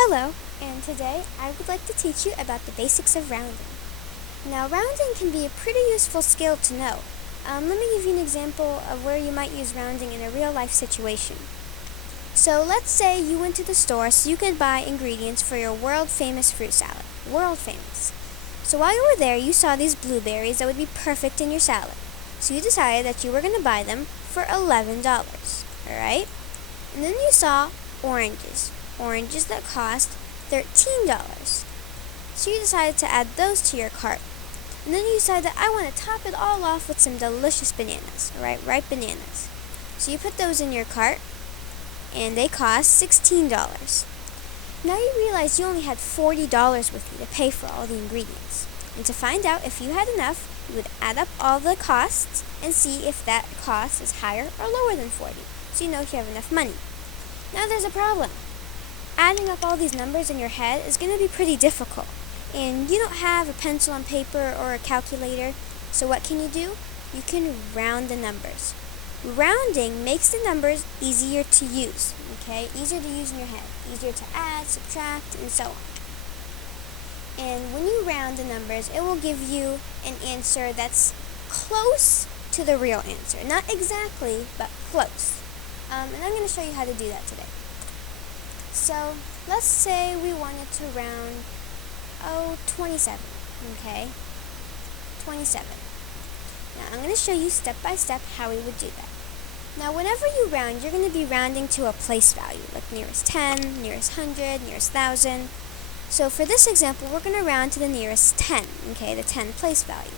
Hello, and today I would like to teach you about the basics of rounding. Now, rounding can be a pretty useful skill to know. Let me give you an example of where you might use rounding in a real-life situation. So let's say you went to the store so you could buy ingredients for your world-famous fruit salad. World famous. So while you were there, you saw these blueberries that would be perfect in your salad. So you decided that you were going to buy them for $11, alright? And then you saw oranges that cost $13. So you decided to add those to your cart. And then you decided that I want to top it all off with some delicious bananas, alright, ripe bananas. So you put those in your cart, and they cost $16. Now you realize you only had $40 with you to pay for all the ingredients. And to find out if you had enough, you would add up all the costs and see if that cost is higher or lower than 40, so you know if you have enough money. Now there's a problem. Adding up all these numbers in your head is going to be pretty difficult, and you don't have a pencil and paper or a calculator, so what can you do? You can round the numbers. Rounding makes the numbers easier to use, okay? Easier to use in your head, easier to add, subtract, and so on. And when you round the numbers, it will give you an answer that's close to the real answer. Not exactly, but close. And I'm going to show you how to do that today. So let's say we wanted to round, 27, okay? 27. Now I'm going to show you step by step how we would do that. Now whenever you round, you're going to be rounding to a place value, like nearest 10, nearest 100, nearest 1,000. So for this example, we're going to round to the nearest 10, okay, the 10 place value.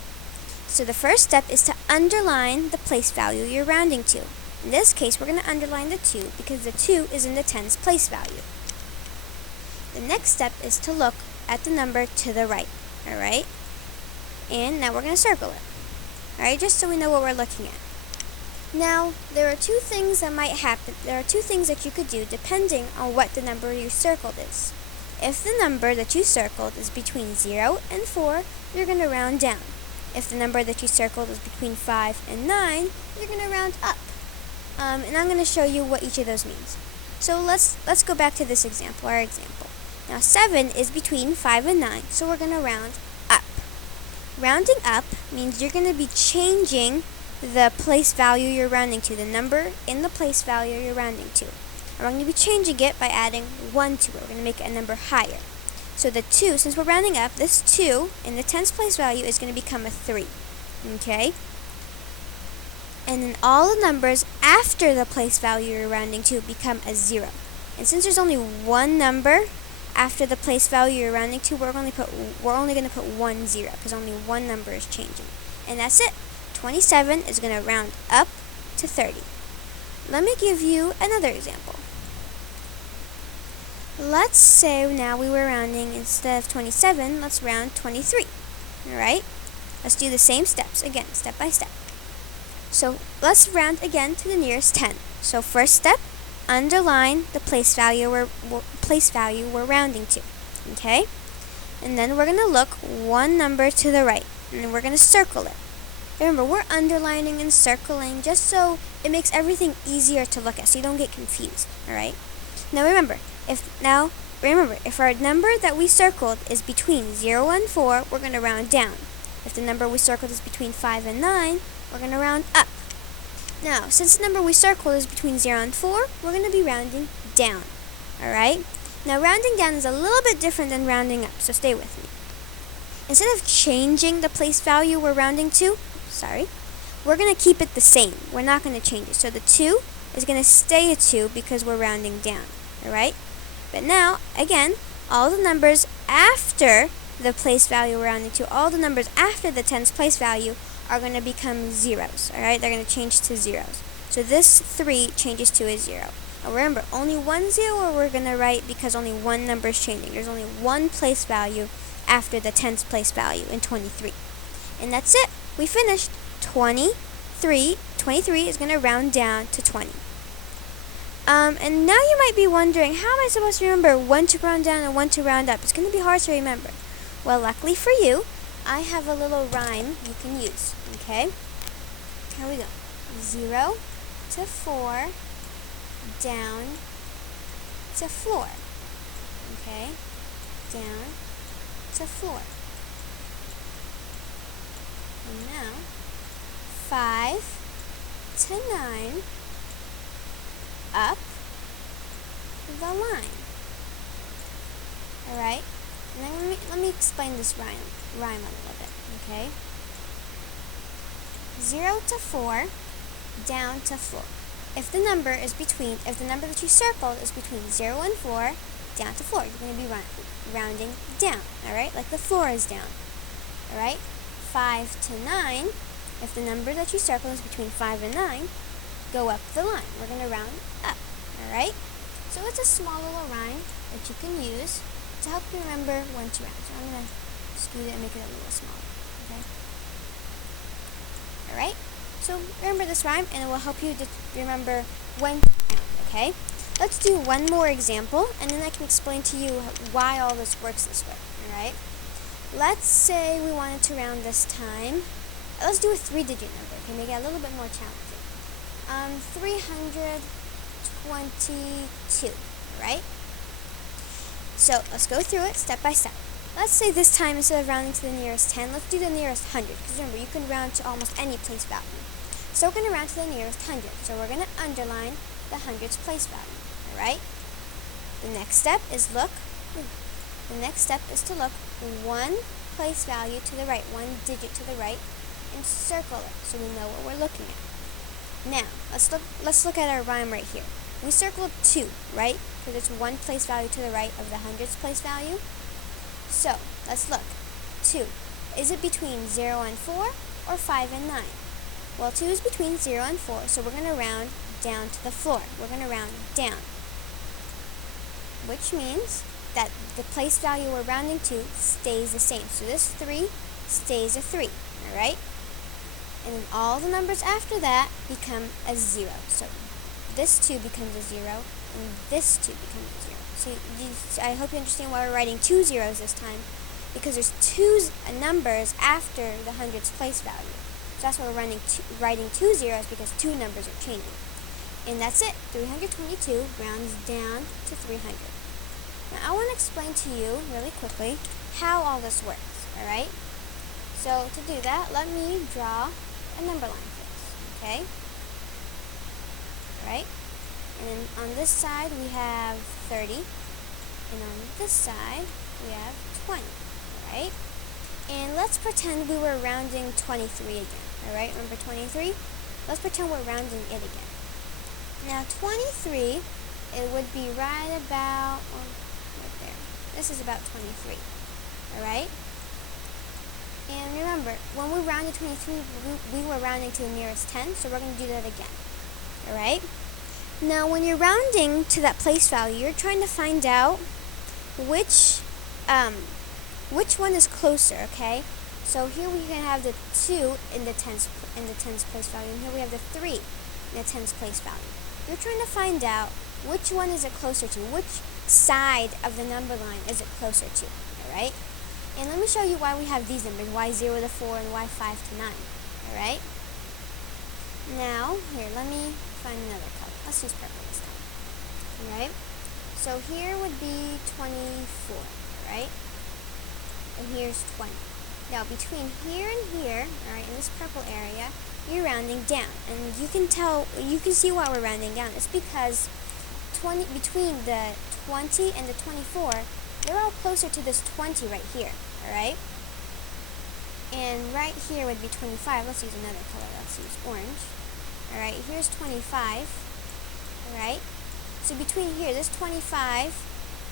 So the first step is to underline the place value you're rounding to. In this case, we're going to underline the 2 because the 2 is in the 10's place value. The next step is to look at the number to the right, alright? And now we're going to circle it, alright, just so we know what we're looking at. Now, there are two things that might happen. There are two things that you could do depending on what the number you circled is. If the number that you circled is between 0 and 4, you're going to round down. If the number that you circled is between 5 and 9, you're going to round up. And I'm going to show you what each of those means. So let's go back to this example, our example. Now 7 is between 5 and 9, so we're going to round up. Rounding up means you're going to be changing the place value you're rounding to, the number in the place value you're rounding to. And we're going to be changing it by adding 1 to it. We're going to make a number higher. So the 2, since we're rounding up, this 2 in the 10's place value is going to become a 3. Okay? And then all the numbers after the place value you're rounding to become a 0. And since there's only one number after the place value you're rounding to, we're only going to put 1 0 because only one number is changing. And that's it. 27 is going to round up to 30. Let me give you another example. Let's say now we were rounding, instead of 27, let's round 23. Alright? Let's do the same steps again, step by step. So let's round again to the nearest 10. So first step, underline the place value we're rounding to. Okay? And then we're going to look one number to the right, and then we're going to circle it. Remember, we're underlining and circling just so it makes everything easier to look at, so you don't get confused. Alright? Now remember, if our number that we circled is between 0 and 4, we're going to round down. If the number we circled is between 5 and 9, we're going to round up. Now, since the number we circled is between 0 and 4, we're going to be rounding down. Alright? Now, rounding down is a little bit different than rounding up, so stay with me. Instead of changing the place value we're rounding to, we're going to keep it the same. We're not going to change it. So the 2 is going to stay a 2 because we're rounding down. Alright? But now, again, all the numbers after the place value we're rounding to, all the numbers after the 10's place value are going to become zeros. Alright? They're going to change to zeros. So this 3 changes to a 0. Now remember, only one 0 we're going to write because only one number is changing. There's only one place value after the 10's place value in 23. And that's it. We finished. 23 is going to round down to 20. And now you might be wondering, how am I supposed to remember when to round down and when to round up? It's going to be hard to remember. Well, luckily for you, I have a little rhyme you can use, okay? Here we go. 0 to 4, down to floor. okay, down to 4. And now 5 to 9 up the line. Alright? And then let me explain this rhyme a little bit, okay? 0 to 4, down to 4. If the number that you circled is between 0 and 4, down to 4, you're going to be rounding down, alright? Like the floor is down, alright? 5 to 9, if the number that you circled is between 5 and 9, go up the line. We're going to round up, alright? So it's a small little rhyme that you can use to help you remember when to round. So I'm going to scoot it and make it a little smaller, okay? Alright? So remember this rhyme, and it will help you to remember when to round, okay? Let's do one more example, and then I can explain to you why all this works this way, alright? Let's say we wanted to round this time. Let's do a 3-digit number, okay? Make it a little bit more challenging. 322, right? So let's go through it step by step. Let's say this time, instead of rounding to the nearest 10, let's do the nearest 100, because remember, you can round to almost any place value. So we're going to round to the nearest 100, so we're going to underline the hundreds place value, alright? The next step is to look one place value to the right, one digit to the right, and circle it so we know what we're looking at. Now, let's look at our rhyme right here. We circled 2, right? Because it's one place value to the right of the hundreds place value. So, let's look. 2. Is it between 0 and 4 or 5 and 9? Well, 2 is between 0 and 4, so we're going to round down to the floor. We're going to round down, which means that the place value we're rounding to stays the same. So this 3 stays a 3, alright? And then all the numbers after that become a 0. So this 2 becomes a 0, and this 2 becomes a 0. So I hope you understand why we're writing 2 zeros this time, because there's 2 numbers after the hundreds place value. So that's why we're writing 2 zeros, because 2 numbers are changing. And that's it. 322 rounds down to 300. Now I want to explain to you really quickly how all this works, alright? So to do that, let me draw a number line first, okay? Alright? And then on this side we have 30, and on this side we have 20, alright? And let's pretend we were rounding 23 again, alright? Remember 23? Let's pretend we're rounding it again. Now 23, it would be right about, right there. This is about 23, alright? And remember, when we rounded 23, we were rounding to the nearest 10, so we're going to do that again, alright? Now when you're rounding to that place value, you're trying to find out which one is closer, okay? So here we can have the 2 in the tens place value, and here we have the 3 in the tens place value. You're trying to find out which one is it closer to, which side of the number line is it closer to, alright? And let me show you why we have these numbers, y 0 to 4 and y 5 to 9, alright? Now, here, let me find another color. Let's use purple this time, alright? So here would be 24, right? And here's 20. Now, between here and here, alright, in this purple area, you're rounding down. And you can see why we're rounding down. It's because between the 20 and the 24, they're all closer to this 20 right here, alright? And right here would be 25. Let's use another color. Let's use orange. Alright, here's 25, alright? So between here, this 25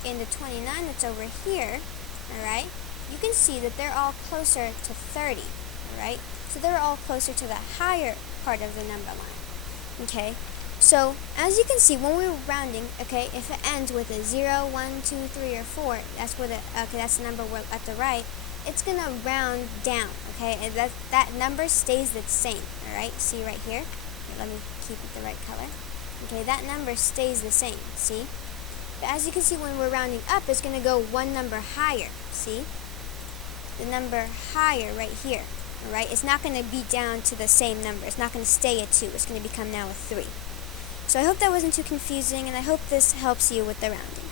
and the 29 that's over here, alright, you can see that they're all closer to 30, alright? So they're all closer to the higher part of the number line, okay? So, as you can see, when we're rounding, okay, if it ends with a 0, 1, 2, 3, or 4, that's the number at the right, it's going to round down, okay? And that number stays the same, alright? See right here? Let me keep it the right color. Okay, that number stays the same, see? But as you can see, when we're rounding up, it's going to go one number higher, see? The number higher right here, alright? It's not going to be down to the same number. It's not going to stay at 2. It's going to become now a 3. So I hope that wasn't too confusing, and I hope this helps you with the rounding.